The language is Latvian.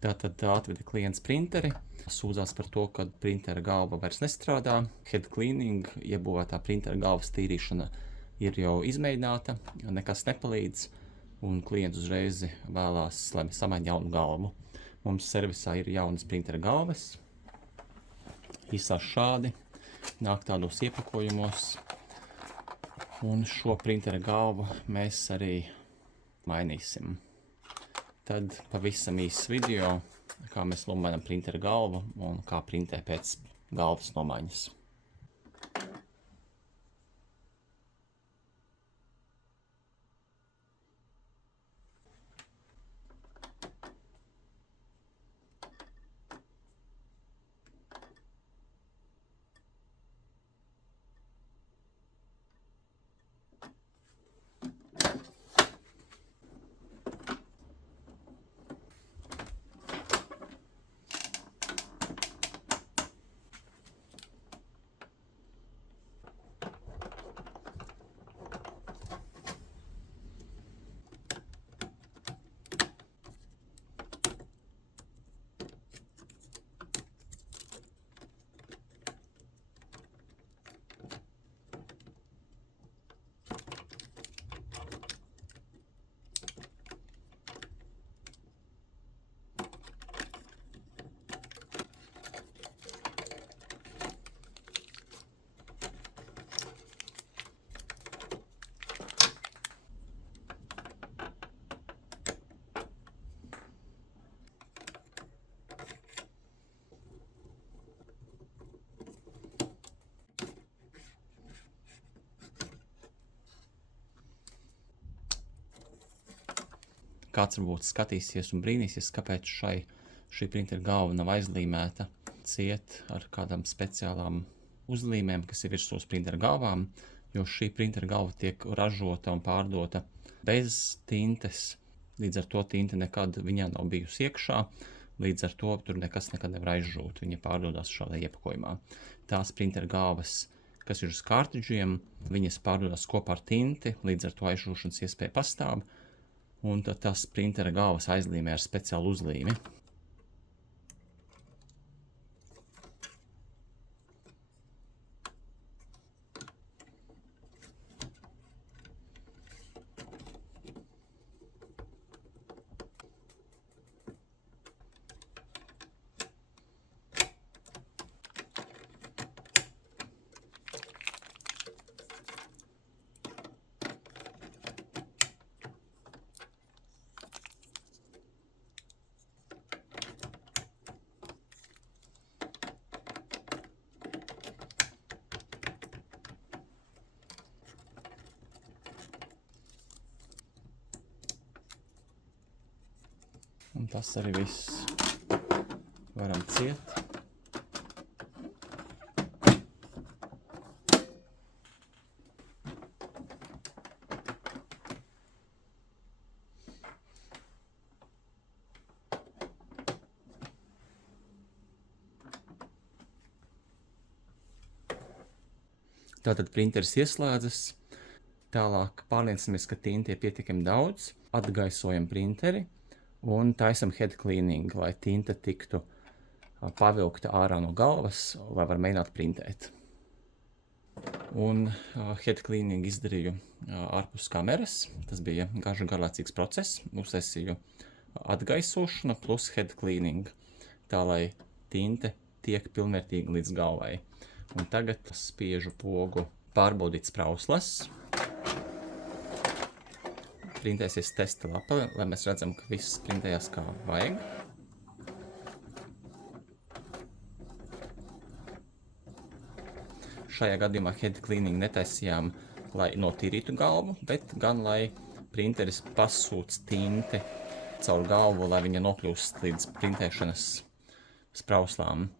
Tātad atveda klients printeri, sūdzās par to, ka printera galva vairs nestrādā. Head cleaning, iebūvētā printera galvas tīrīšana ir jau izmēģināta, nekas nepalīdz, un klients uzreiz vēlās, lai mēs samainām jaunu galvu. Mums servisā ir jaunas printera galvas, izsās šādi, nāk tādos iepakojumos, un šo printera galvu mēs arī mainīsim. Tad pavisam īsts video, kā mēs nomainām printera galvu un kā printē pēc galvas nomaiņas. Kāds varbūt skatīsies un brīnīsies, kāpēc šī printera galva nav aizlīmēta ciet ar kādām speciālām uzlīmēm, kas ir virsū printera galvām, jo šī printera galva tiek ražota un pārdota bez tintes, līdz ar to tinte nekad viņā nav bijusi iekšā, līdz ar to tur nekas nekad nevar aizžūt, viņa pārdodās šādā iepakojumā. Tās printera galvas, kas ir uz kārtridžiem, viņas pārdodās kopā ar tinti, līdz ar to aizžūšanas iespēja pastāv, un tad tas printera galvas aizlīmē ar speciālu uzlīmi. Un tas arī viss. Varam ciet. Tātad printeris ieslēdzas. Tālāk pārliecinamies, ka tinte ir pietiekami daudz. Atgaisojam printeri. Un taisam head cleaning, lai tinte tiktu pavilkta ārā no galvas, lai var mēģināt printēt. Un head cleaning izdarīju ārpus kameras. Tas bija garlaicīgs process. Uztaisīju atgaisošanu plus head cleaning, tā lai tinte tiek pilnvērtīgi līdz galvai. Un tagad spiežu pogu pārbaudīt sprauslas. Printēsies testa lapa, lai mēs redzam, ka viss printējās kā vajag. Šajā gadījumā head cleaning netaisījām, lai notīrītu galvu, bet gan, lai printeris pasūc tinti caur galvu, lai viņa nokļūst līdz printēšanas sprauslām.